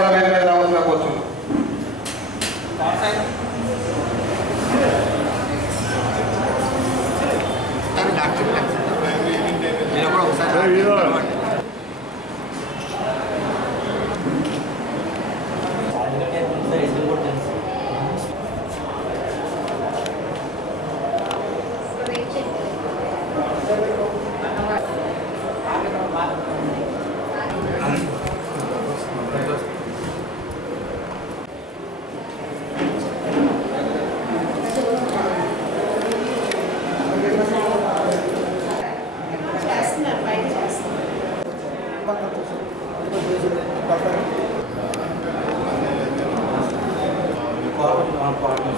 కూడా వెంకటేశ్వర అవసరం వచ్చింది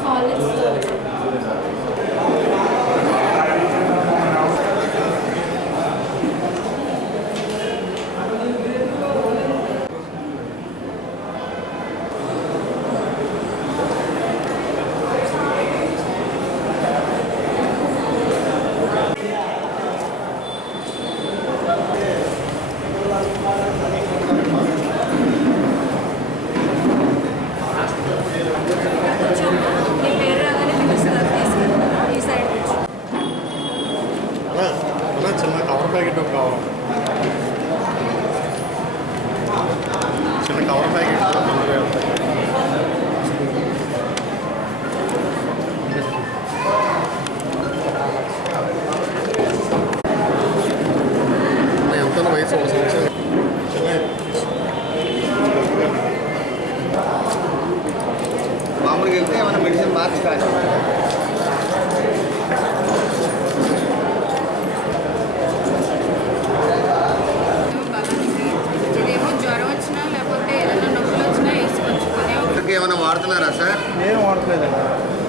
కాలేజ్ ഒരു കവർ ബാഗ് എടുത്ത് ఏమైనా వాడుతున్నారా సార్ ఏం వాడట్లేదండి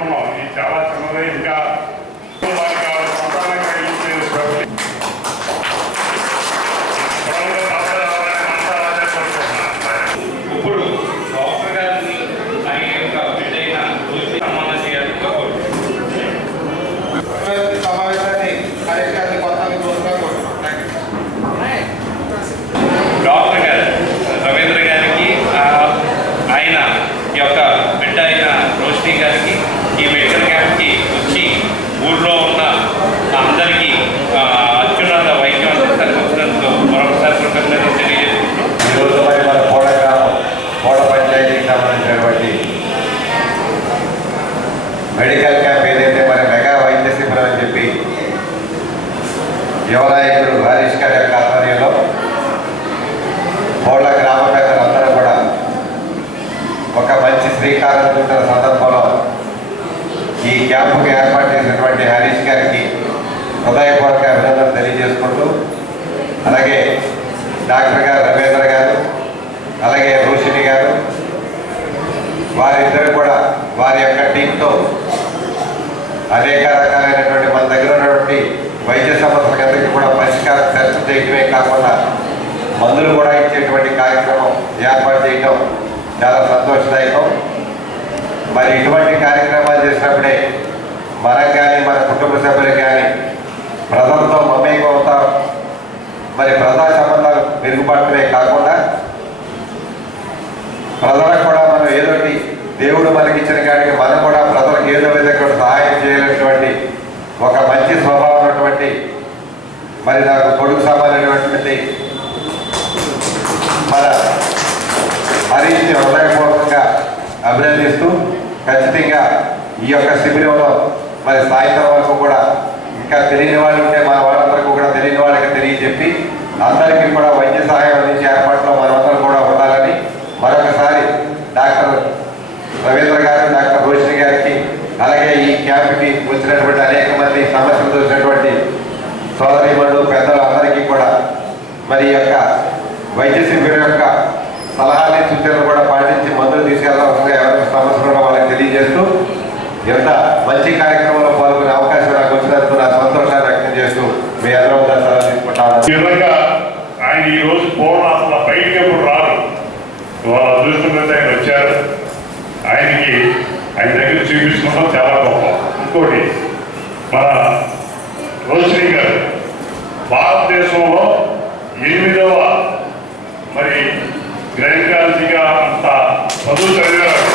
తీసుకోవాలనుకున్నాం ఇది చాలా చిన్నది ఇంకా వారికి మెడికల్ క్యాంప్ ఏదైతే మరి మెగా వైద్య శిబిరం అని చెప్పి యువనాయకుడు హరీష్ గారి యొక్క ఆధ్వర్యంలో కోళ్ళ గ్రామ పెద్దలందరూ కూడా ఒక మంచి శ్రీకారం చుట్టిన సందర్భంలో ఈ క్యాంపుకు ఏర్పాటు చేసినటువంటి హరీష్ గారికి హృదయపూర్వక అభినందనలు తెలియజేసుకుంటూ అలాగే డాక్టర్ గారు రవీంద్ర గారు అలాగే రోషిణి గారు వారిద్దరు కూడా వారి యొక్క టీంతో అనేక రకాలైనటువంటి మన దగ్గర ఉన్నటువంటి వైద్య సమస్యలకి కూడా పరిష్కారం ఖర్చు చేయడమే కాకుండా మందులు కూడా ఇచ్చేటువంటి కార్యక్రమం ఏర్పాటు చేయటం చాలా సంతోషదాయకం. మరి ఇటువంటి కార్యక్రమాలు చేసినప్పుడే మనం కానీ మన కుటుంబ సభ్యులు కానీ ప్రజలతో మమేకం అవుతాం మరి ప్రజా సంబంధాలు మెరుగుపడటమే కాకుండా ప్రజలకు కూడా మనం ఏదోటి దేవుడు మనకిచ్చిన కాడికి మనం కూడా ప్రజలకు ఏదో విధంగా కూడా సహాయం చేయలేనటువంటి ఒక మంచి స్వభావం మరి నాకు కొడుకు సమానమైనటువంటి మన హరీష్ని హృదయపూర్వకంగా అభినందిస్తూ ఖచ్చితంగా ఈ యొక్క శిబిరంలో మరి సాయంత్రం వరకు కూడా ఇంకా తెలియని వాళ్ళు ఉంటే మన వాళ్ళందరికీ కూడా తెలియని వాళ్ళకి తెలియజెప్పి అందరికీ కూడా వైద్య సహాయం అందించే ఏర్పాటు మనమందరం కూడా ఉండాలని మరొకసారి డాక్టర్ రవీంద్ర గారు డాక్టర్ రోషిని గారికి అలాగే ఈ క్యాంప్కి వచ్చినటువంటి అనేక మంది సమస్యలు చూసినటువంటి సోదరిమణులు పెద్దలు అందరికీ కూడా మరి యొక్క వైద్య శిబిరం యొక్క సలహాలని సూచనలు కూడా పాటించి మందులు తీసుకెళ్ళాల్సిందిగా ఎవరికి సమస్యలు కూడా వాళ్ళకి తెలియజేస్తూ ఎంత మంచి కార్యక్రమంలో పాల్గొనే అవకాశం నాకు వచ్చినందుకు నా సంతోషాన్ని వ్యక్తం చేస్తూ మీ అందరం సెలవు తీసుకుంటాను ఆయన ఈ రోజు పోవడం అసలు బయటికి ఎప్పుడు రారు. వాళ్ళ అదృష్టం ఆయన వచ్చారు. ఆయనకి ఆయన దగ్గర చూపించుకోవడం చాలా గొప్ప. ఇంకోటి మన రోషిని గారు భారతదేశంలో ఎనిమిదవ మరి గ్రైనకాలజీగా అంత చదువు చదివారు.